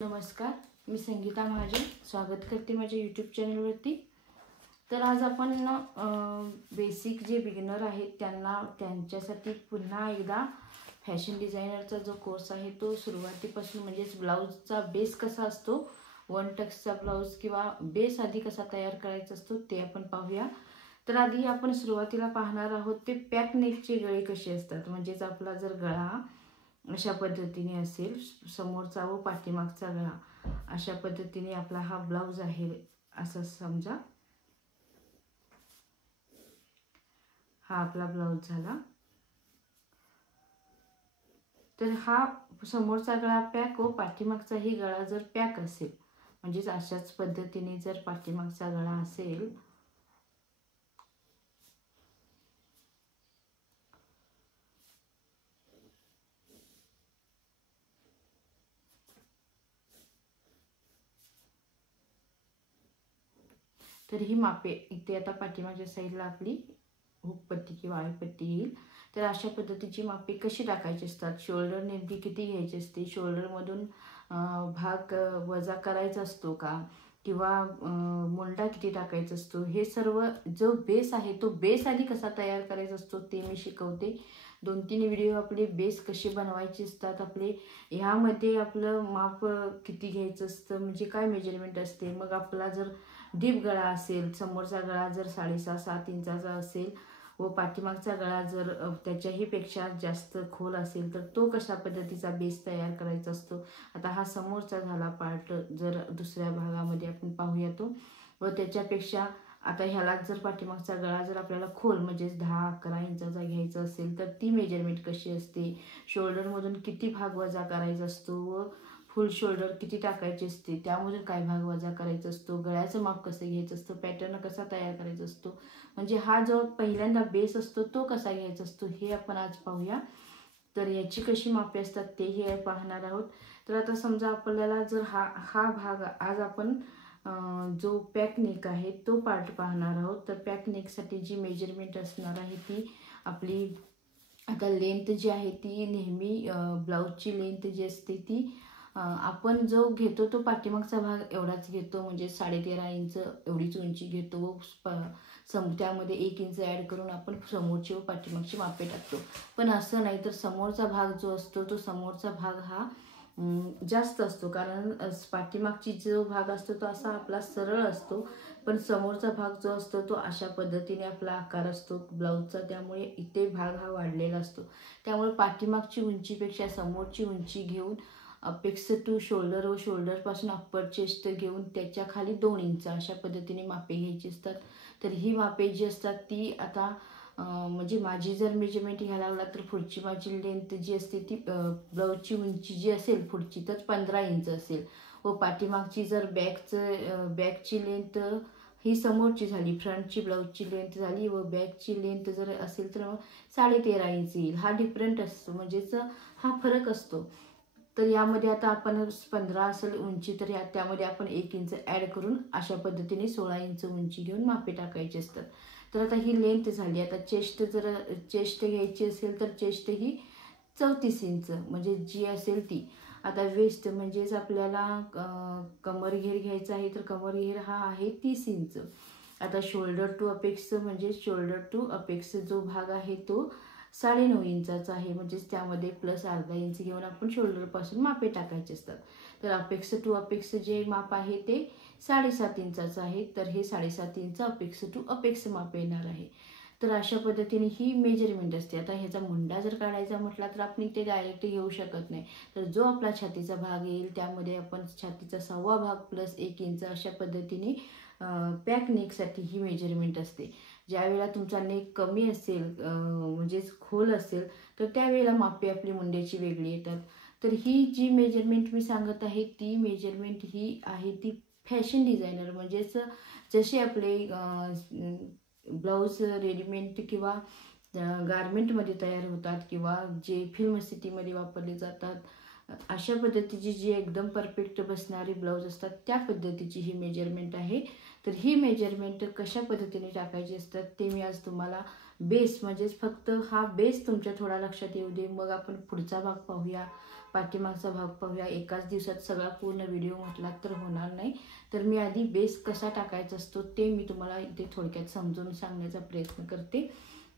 नमस्कार, मी संगीता महाजन स्वागत करते माझ्या यूट्यूब चॅनलवरती। तर आज आपण बेसिक जे बिगिनर आहेत त्यांच्यासाठी पुन्हा एकदा फॅशन डिझायनरचा जो कोर्स आहे तो सुरुवातीपासून म्हणजेच ब्लाउजचा बेस कसा असतो, वन टक्सचा ब्लाउज किंवा बेस आधी कसा तयार करायचा असतो ते आपण पाहूया। तर आधी आपण सुरुवातीला पाहणार आहोत ते पॅक नेकचे गळे कसे असतात। म्हणजेच आपला जर गळा अशा पद्धतीने असेल, समोरचा व पाठीमागचा गळा अशा पद्धतीने आपला हा ब्लाउज आहे असं समजा। हा आपला ब्लाउज झाला। तर हा समोरचा गळा पॅक व पाठीमागचाही गळा जर पॅक असेल म्हणजेच अशाच पद्धतीने जर पाठीमागचा गळा असेल तर ही मापे इथे आता पाठीमागच्या साईडला आपली हुकपट्टी किंवा आळीपट्टी येईल। तर अशा पद्धतीची मापे कशी टाकायची असतात, शोल्डर नेमकी किती घ्यायची असते, शोल्डरमधून भाग वजा करायचा असतो का किंवा मुंडा किती टाकायचा असतो, हे सर्व जो बेस आहे तो बेस आधी कसा तयार करायचा असतो ते मी शिकवते। 2-3 व्हिडिओ आपले बेस कसे बनवायचे असतात, आपले ह्यामध्ये आपलं माप किती घ्यायचं असतं म्हणजे काय मेजरमेंट असते। मग आपला जर डीप गळा असेल, समोरचा गळा जर 6.5-7 इंचाचा असेल व पाठीमागचा गळा जर त्याच्याही पेक्षा जास्त खोल असेल तर तो कशा पद्धतीचा बेस तयार करायचा असतो। आता हा समोरचा झाला पार्ट, जर दुसऱ्या भागामध्ये आपण पाहूया तो व त्याच्यापेक्षा आता ह्याला जर पाठीमागचा गळा जर आपल्याला खोल म्हणजेच 10-11 इंचाचा घ्यायचा असेल तर ती मेजरमेंट कशी असते, शोल्डरमधून किती भाग वजा करायचा असतो व फुल शोल्डर किती टाकायचे असते, त्यामधून काय भाग वजा करायचा असतो, गळ्याचं माप कसं घ्यायचं असतं, पॅटर्न कसा तयार करायचा असतो, म्हणजे हा जो पहिल्यांदा बेस असतो तो कसा घ्यायचा असतो हे आपण आज पाहूया। तर याची कशी मापे असतात तेही पाहणार आहोत। तर आता समजा आपल्याला जर हा भाग आज आपण जो पॅक नेक आहे तो पार्ट पाहणार आहोत। तर पॅक नेकसाठी जी मेजरमेंट असणार आहे ती आपली आता लेंथ जी आहे ती नेहमी ब्लाउजची लेंथ जी असते ती आपण जो घेतो तो पाठीमागचा भाग एवढाच घेतो म्हणजे 13.5 इंच एवढीच उंची घेतो व त्यामध्ये 1 इंच ॲड करून आपण समोरची व पाठीमागची मापे टाकतो। पण असं नाही, तर समोरचा भाग जो असतो तो समोरचा भाग हा जास्त असतो, कारण पाठीमागची जो भाग असतो तो असा आपला सरळ असतो, पण समोरचा भाग जो असतो तो अशा पद्धतीने आपला आकार असतो ब्लाउजचा, त्यामुळे इथे भाग हा वाढलेला असतो। त्यामुळे पाठीमागची उंचीपेक्षा समोरची उंची घेऊन अपेक्स टू शोल्डर व शोल्डरपासून अप्पर चेस्ट घेऊन त्याच्या खाली 2 इंच अशा पद्धतीने मापे घ्यायची असतात। तर ही मापे जी असतात ती आता म्हणजे माझी जर मेजरमेंट घ्यायला लागला तर पुढची माझी लेंथ जी असते ती ब्लाउजची उंची जी असेल पुढची तर 15 इंच असेल व पाठीमागची जर बॅकची लेंथ ही समोरची झाली, फ्रंटची ब्लाउजची लेंथ झाली व बॅकची लेंथ जर असेल तर 13.5 इंच येईल। हा डिफरंट असतो म्हणजेच हा फरक असतो। तर यामध्ये आता आपण 15 असेल उंची तर त्यामध्ये आपण 1 इंच ॲड करून अशा पद्धतीने 16 इंच उंची घेऊन मापे टाकायची असतात। तर आता ही लेंथ झाली। आता चेस्ट घ्यायची असेल तर चेस्ट ही 34 इंच म्हणजे जी असेल ती। आता वेस्ट म्हणजेच आपल्याला कमरघेर घ्यायचा आहे तर कमरघेर हा आहे 30 इंच। आता शोल्डर टू अपेक्स म्हणजे शोल्डर टू अपेक्स जो भाग आहे तो 9.5 इंचाचा आहे, म्हणजेच त्यामध्ये प्लस अर्धा इंच घेऊन आपण शोल्डरपासून मापे टाकायचे असतात। तर अपेक्स टू अपेक्स जे माप आहे ते 7.5 इंचाचं आहे, तर हे 7.5 इंच अपेक्स टू अपेक्स माप येणार आहे। तर अशा पद्धतीने ही मेजरमेंट असते। आता ह्याचा मुंडा जर काढायचा म्हटला तर आपण ते डायरेक्ट घेऊ शकत नाही, तर जो आपला छातीचा भाग येईल त्यामध्ये आपण छातीचा 1/2 भाग प्लस 1 इंच अशा पद्धतीने पॅक नेकसाठी ही मेजरमेंट असते। ज्यावेळेला तुमचा नेक कमी असेल म्हणजेच खोल असेल तर त्यावेळेला मापे आपली मुंड्याची वेगळी येतात। तर ही जी मेजरमेंट मी सांगत आहे ती मेजरमेंट ही आहे ती फॅशन डिझायनर म्हणजेच जसे आपले ब्लाऊज रेडीमेड किंवा गारमेंटमध्ये तयार होतात किंवा जे फिल्म सिटीमध्ये वापरले जातात अशा पद्धतीची जी एकदम परफेक्ट बसणारी ब्लाऊज असतात त्या पद्धतीची ही मेजरमेंट आहे। तर ही मेजरमेंट कशा पद्धतीने टाकायची असतात ते मी आज तुम्हाला बेस म्हणजेच फक्त हा बेस तुमच्या थोडा लक्षात येऊ दे, मग आपण पुढचा भाग पाहूया। पाठीमागचा भाग पाहूया. एकाच दिवसात सगळा पूर्ण व्हिडिओ म्हटला तर होणार नाही, तर मी आधी बेस कसा टाकायचा असतो ते मी तुम्हाला इथे थोडक्यात समजून सांगण्याचा प्रयत्न करते.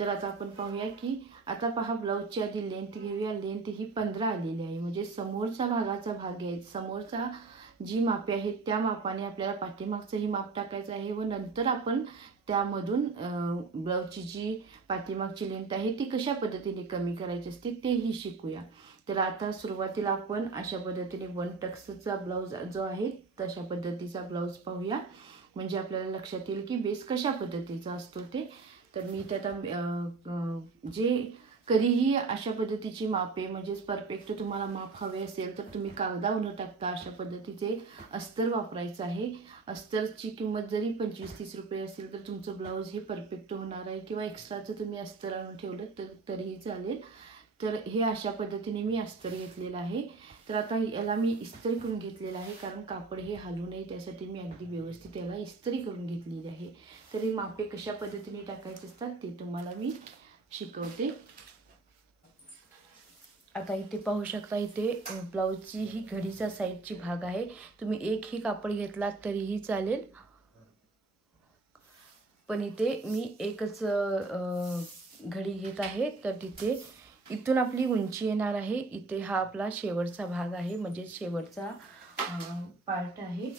तर आता आपण पाहूया की आता पहा, ब्लाऊजची आधी लेंथ घेऊया. लेंथ ही 15 आलेली आहे, म्हणजे समोरचा भागाचा भाग आहे, समोरचा जी मापे आहेत त्या मापाने आपल्याला पाठीमागचंही माप टाकायचं आहे व नंतर आपण त्यामधून ब्लाऊजची जी पाठीमागची लेंथ आहे ती कशा पद्धतीने कमी करायची असते तेही शिकूया. तर आता सुरुवातीला आपण अशा पद्धतीने 1 टक्सचा ब्लाऊज जो आहे तशा पद्धतीचा ब्लाऊज पाहूया, म्हणजे आपल्याला लक्षात येईल की बेस कशा पद्धतीचा असतो ते. तर मी त्यात जे कधीही अशा पद्धतीची मापे म्हणजेच परफेक्ट तुम्हाला माप हवे असेल तर तुम्ही कागदावर न टाकता अशा पद्धतीचे अस्तर वापरायचं आहे. अस्तरची किंमत जरी 25-30 रुपये असेल तर तुमचं ब्लाऊज हे परफेक्ट होणार आहे, किंवा एक्स्ट्राचं तुम्ही अस्तर आणून ठेवलं तर तरीही चालेल. तर हे अशा पद्धतीने मी अस्तर घेतलेलं आहे. तर आता याला मी इस्त्री करून घेतलेलं आहे, कारण कापड हे हलू नये त्यासाठी मी अगदी व्यवस्थित याला इस्त्री करून घेतलेली आहे. तर ही मापे कशा पद्धतीने टाकायचे असतात ते तुम्हाला मी शिकवते. आता इथे पाहू शकता, इथे ब्लाऊजची ही घडीचा साईडची भाग आहे. तुम्ही एकही कापड घेतलात तरीही चालेल, पण इथे मी एकच घडी घेत आहे. तर तिथे इथून आपली उंची येणार आहे. इथे हा आपला शेवटचा भाग आहे, म्हणजे शेवटचा पार्ट आहे.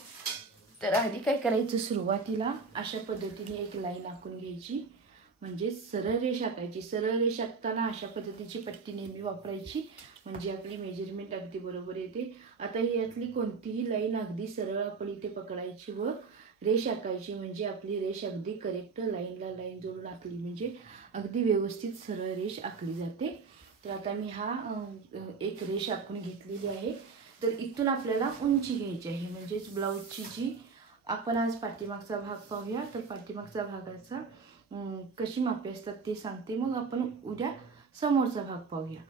तर आधी काय करायचं, सुरुवातीला अशा पद्धतीने एक लाईन आखून घ्यायची, म्हणजे सरळ रेष आखायची. सरळ रेष आखताना अशा पद्धतीची पट्टी नेहमी वापरायची, म्हणजे आपली मेजरमेंट अगदी बरोबर येते. आता यातली कोणतीही लाईन अगदी सरळ आपण इथे पकडायची व रेष आखायची, म्हणजे आपली रेष अगदी करेक्ट लाईनला लाईन जोडून आखली म्हणजे अगदी व्यवस्थित सरळ रेष आखली जाते. तर आता मी हा एक रेष आखून घेतलेली आहे. तर इथून आपल्याला उंची घ्यायची आहे, म्हणजेच ब्लाऊजची जी आपण आज पाठीमागचा भाग पाहूया. तर पाठीमागचा भागाचा कशी मापे असतात ते सांगते, मग आपण उद्या समोरचा भाग पाहूया.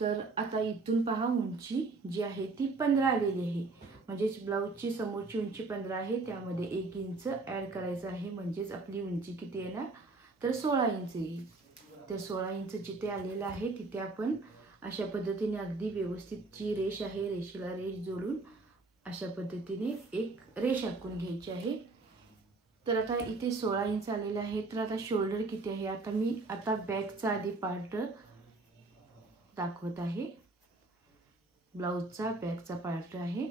तर आता इथून पहा, उंची जी आहे ती 15 आलेली आहे, म्हणजेच ब्लाऊजची समोरची उंची 15 आहे, त्यामध्ये 1 इंच ॲड करायचं आहे, म्हणजेच आपली उंची किती येणार, तर 16 इंच येईल. तर 16 इंच जिथे आलेलं आहे तिथे आपण अशा पद्धतीने अगदी व्यवस्थित जी रेष आहे रेषेला रेष जोडून अशा पद्धतीने एक रेष आखून घ्यायची आहे. तर आता इथे 16 इंच आलेले आहे. तर आता शोल्डर किती आहे, आता बॅकचा आधी पार्ट दाखवत आहे. ब्लाऊजचा बॅकचा पार्ट आहे.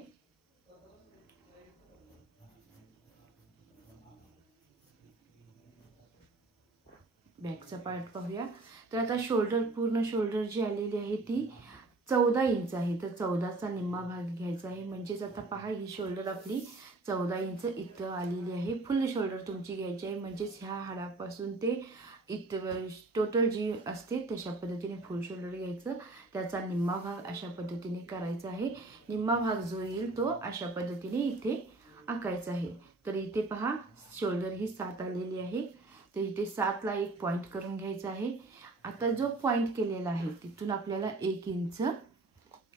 बॅकचा पार्ट पाहूया. तर आता पूर्ण शोल्डर जी आलेली आहे ती 14 इंच आहे. तर 14चा निम्मा भाग घ्यायचा आहे, म्हणजेच आता पहा, ही शोल्डर आपली 14 इंच इथं आलेली आहे. फुल शोल्डर तुमची घ्यायची आहे, म्हणजेच ह्या हाडापासून ते इथं टोटल जी असते तशा पद्धतीने फुल शोल्डर घ्यायचं. त्याचा निम्मा भाग अशा पद्धतीने करायचा आहे. निम्मा भाग जो येईल तो अशा पद्धतीने इथे आखायचा आहे. तर इथे पहा, शोल्डर ही 7 आलेली आहे. तर इथे 7ला एक पॉईंट करून घ्यायचा आहे. आता जो पॉईंट केलेला आहे तिथून आपल्याला 1 इंच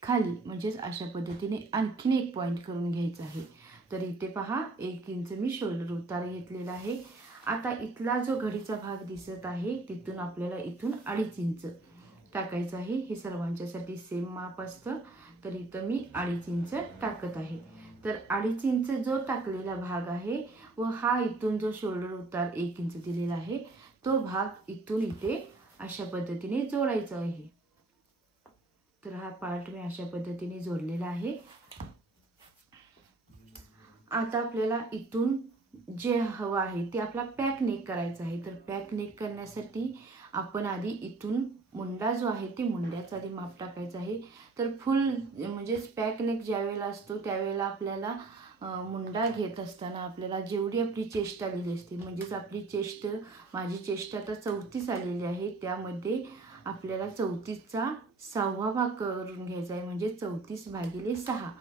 खाली, म्हणजेच अशा पद्धतीने आणखीन एक पॉईंट करून घ्यायचा आहे. तर इथे पहा, 1 इंच मी शोल्डर उतार घेतलेला आहे. आता इथला जो घडीचा भाग दिसत आहे तिथून आपल्याला इथून 2.5 इंच टाकायचं आहे. हे सर्वांच्यासाठी सेम माप असतं, तर इथं मी 2.5 इंच टाकत आहे. तर 2.5 इंच जो टाकलेला भाग आहे व हा इथून जो शोल्डर उतार 1 इंच दिलेला आहे तो भाग इथून इथे अशा पद्धतीने जोडायचा आहे. तर हा पार्ट मी अशा पद्धतीने जोडलेला आहे. आता आपल्याला इथून जे हवं आहे ते आपला पॅक नेक करायचं आहे. तर पॅक नेक करण्यासाठी आपण आधी इथून मुंडा जो आहे ते मुंड्याचा आधी माप टाकायचं आहे. तर फुल म्हणजेच पॅक नेक ज्यावेळेला असतो त्यावेळेला आपल्याला मुंडा घेत असताना आपल्याला जेवढी आपली चेस्ट आलेली असते, म्हणजेच आपली चेस्ट, माझी चेस्ट आता 34 आलेली आहे, त्यामध्ये आपल्याला 34चा 6वा भाग करून घ्यायचा आहे, म्हणजे 34/6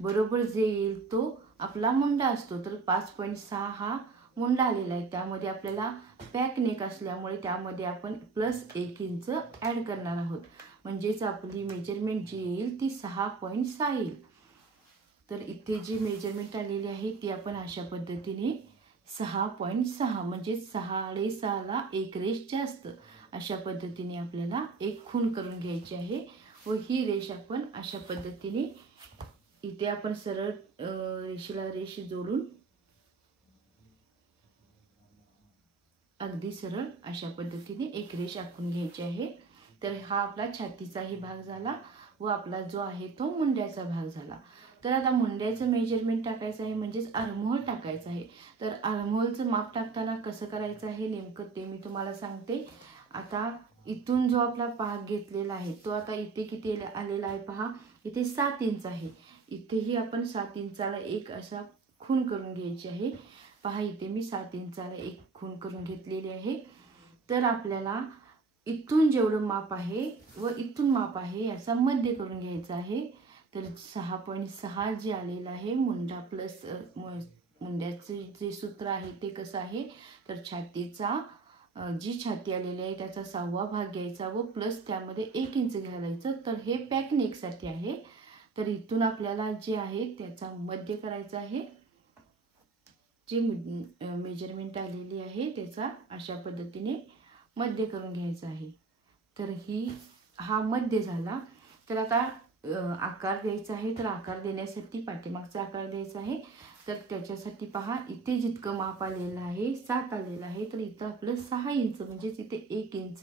बरोबर जे येईल तो आपला मुंडा असतो. तर 5.6 हा मुंडा आलेला आहे. त्यामध्ये आपल्याला पॅक नेक असल्यामुळे त्यामध्ये आपण +1 इंच ॲड करणार आहोत, म्हणजेच आपली मेजरमेंट जी येईल ती 6.6 येईल. तर इथे जी मेजरमेंट आलेली आहे ती आपण अशा पद्धतीने 6.6 म्हणजेच 6.5ला एक रेष जास्त अशा पद्धतीने आपल्याला एक खूण करून घ्यायची आहे व ही रेष आपण अशा पद्धतीने इथे आपण सरळ रेषेला रेष जोडून अगदी सरळ अशा पद्धतीने एक रेष आखून घ्यायची आहे। तर हा आपला छातीचाही भाग झाला व आपला जो आहे तो मुंड्याचा भाग झाला। तर आता मुंड्याचं मेजरमेंट टाकायचं आहे, म्हणजेच आर्महोल टाकायचं आहे। तर आर्महोलचं माप टाकताना कसं करायचं आहे नेमकं ते मी तुम्हाला सांगते। आता इथून जो आपला भाग घेतलेला आहे तो आता इथे किती आलेला आहे पहा, इथे 7 इंच आहे। इथेही आपण 7 इंचाला एक असा खूण करून घ्यायची आहे। पहा इथे मी 7 इंचाला एक खूण करून घेतलेली आहे। तर आपल्याला इथून जेवढं माप आहे व इथून माप आहे याचा मध्य करून घ्यायचा आहे। तर 6.6 जे आलेलं आहे मुंडा प्लस मुंड्याचे जे सूत्र आहे ते कसं आहे, तर छातीचा जी छाती आलेली आहे त्याचा 6वा भाग घ्यायचा व प्लस त्यामध्ये 1 इंच घालायचं। तर हे पॅक नेकसाठी आहे। तर इथून आपल्याला जे आहे त्याचा मध्य करायचा आहे, जे मेजरमेंट आलेली आहे त्याचा अशा पद्धतीने मध्य करून घ्यायचा आहे। तर हा मध्य झाला। तर आता आकार द्यायचा आहे। तर आकार देण्यासाठी पाठीमागचा आकार द्यायचा आहे। तर त्याच्यासाठी पहा इथे जितकं माप आलेलं आहे 7 आलेलं आहे, तर इथं आपलं 6 इंच म्हणजेच इथे 1 इंच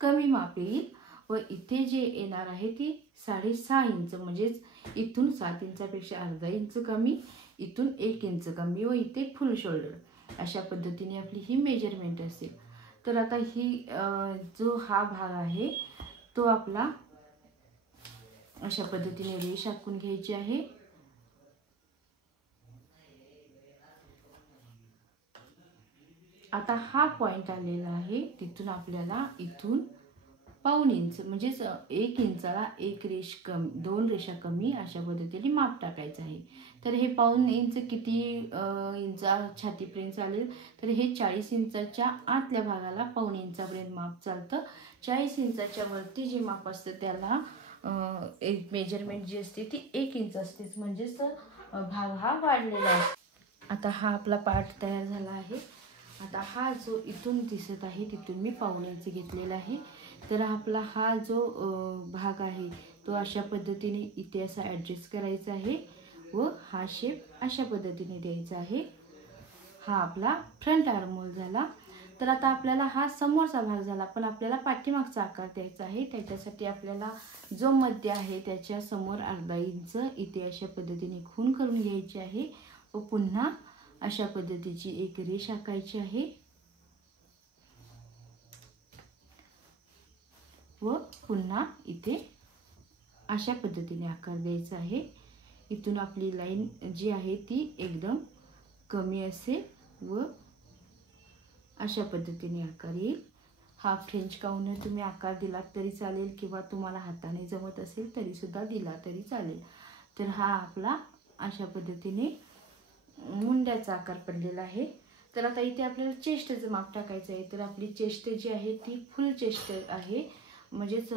कमी माप येईल व इथे जे येणार आहे ती 6.5 इंच म्हणजेच इथून 7 इंचापेक्षा अर्धा इंच कमी, इथून 1 इंच कमी व इथे फुल शोल्डर अशा पद्धतीने आपली ही मेजरमेंट असेल। तर आता जो हा भाग आहे तो आपला अशा पद्धतीने रेष आखून घ्यायची आहे। आता हा पॉइंट आलेला आहे तिथून आपल्याला इथून पाऊण इंच म्हणजेच 1 इंचाला एक रेष कमी, 2 रेषा कमी अशा पद्धतीने माप टाकायचं आहे। तर हे पाऊण इंच किती इंचा छातीपर्यंत चालेल, तर हे 40 इंचाच्या आतल्या भागाला पाऊण इंचापर्यंत माप चालतं। 40 इंचाच्या वरती जे माप असतं त्याला एक मेजरमेंट जी असते ती 1 इंच असतेच, म्हणजेच भाग हा वाढलेला असतो। आता हा आपला पार्ट तयार झाला आहे। आता हा जो इथून दिसत आहे तिथून मी पाऊण इंच घेतलेला आहे। तर आपला हा जो भाग आहे तो अशा पद्धतीने इथे असा ॲडजस्ट करायचा आहे व हा शेप अशा पद्धतीने द्यायचा आहे। हा आपला फ्रंट आर्महोल झाला। तर आता आपल्याला हा समोरचा भाग झाला, पण आपल्याला पाठीमागचा आकार द्यायचा आहे। त्याच्यासाठी आपल्याला जो मध्य आहे त्याच्या समोर अर्धा इंच इथे अशा पद्धतीने खूण करून घ्यायची आहे व पुन्हा अशा पद्धतीची एक रेष आखायची आहे व पुन्हा इथे अशा पद्धतीने आकार द्यायचा आहे। इथून आपली लाईन जी आहे ती एकदम कमी असेल व अशा पद्धतीने आकार येईल। हा फ्रेंच काऊने तुम्ही आकार दिलात तरी चालेल किंवा तुम्हाला हाताने जमत असेल तरी सुद्धा दिला तरी चालेल। तर हा आपला अशा पद्धतीने मुंड्याचा आकार पडलेला आहे। तर आता इथे आपल्याला चेस्टचं माप टाकायचं आहे। तर आपली चेस्ट जी आहे ती फुल चेस्ट आहे, म्हणजेच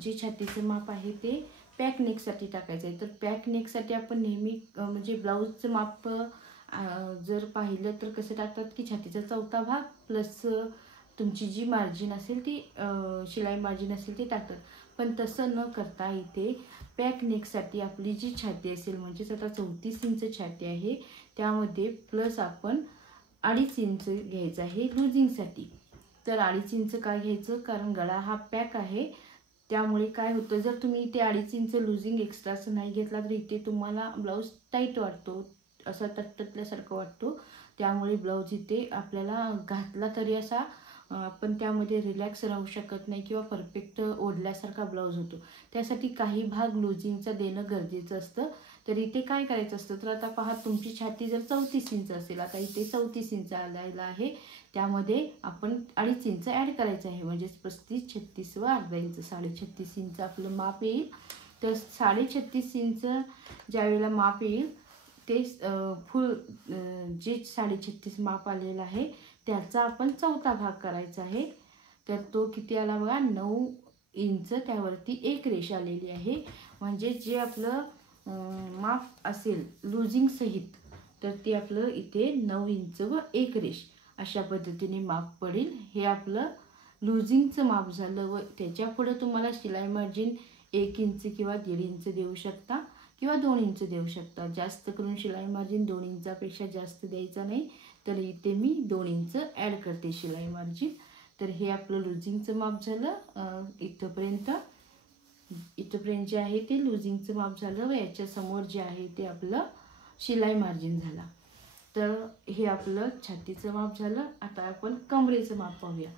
जे छातीचं माप आहे ते पॅक नेकसाठी टाकायचं आहे। तर पॅक नेकसाठी आपण नेहमी म्हणजे ब्लाऊजचं माप जर पाहिलं तर कसं टाकतात की छातीचा 4था भाग प्लस तुमची जी मार्जिन असेल ती शिलाई मार्जिन असेल ते टाकतात, पण तसं न करता इथे पॅक नेकसाठी आपली जी छाती असेल म्हणजेच आता 34 इंच छाती आहे त्यामध्ये प्लस आपण 2.5 इंच घ्यायचं आहे लुजिंगसाठी। तर 2.5 इंच काय घ्यायचं, कारण गळा हा पॅक आहे त्यामुळे काय होतं, जर तुम्ही इथे 2.5 इंच लुजिंग एक्स्ट्राचं नाही घेतला तर इथे तुम्हाला ब्लाऊज टाईट वाटतो, असा तटतटल्यासारखं वाटतो। त्यामुळे ब्लाऊज इथे आपल्याला घातला तरी असा आपण त्यामध्ये रिलॅक्स राहू शकत नाही किंवा परफेक्ट ओढल्यासारखा ब्लाऊज होतो। त्यासाठी काही भाग लुजिंगचा देणं गरजेचं असतं। तर इथे काय करायचं असतं, तर आता पहा तुमची छाती जर 34 इंच असेल, आता इथे 34 इंच आलेला आहे त्यामध्ये आपण 2.5 इंच ॲड करायचं आहे, म्हणजेच 35, 36 व अर्धा इंच 36.5 इंच आपलं माप येईल। तर 36.5 इंच ज्यावेळेला माप येईल ते फुल जे 36.5 माप आलेलं आहे त्याचा आपण 4था भाग करायचा आहे। तर तो किती आला बघा, 9 इंच, त्यावरती एक रेष आलेली आहे, म्हणजे जे आपलं माप असेल लुजिंग सहित तर ते आपलं इथे 9 इंच व एक रेष अशा पद्धतीने माप पडेल। हे आपलं लुजिंगचं माप झालं व त्याच्या पुढे तुम्हाला शिलाई मार्जिन 1 इंच किंवा 1.5 इंच देऊ शकता किंवा 2 इंच देऊ शकता. जास्त करून शिलाई मार्जिन 2 इंचापेक्षा जास्त द्यायचा नाही. तर इथे मी 2 इंच ॲड करते शिलाई मार्जिन. तर हे आपलं लुझिंगचं माप झालं. इथंपर्यंत जे आहे ते लुझिंगचं माप झालं व याच्या समोर जे आहे ते आपलं शिलाई मार्जिन झाला. तर हे आपलं छातीचं माप झालं. आता आपण कमरेचं माप पाहूया.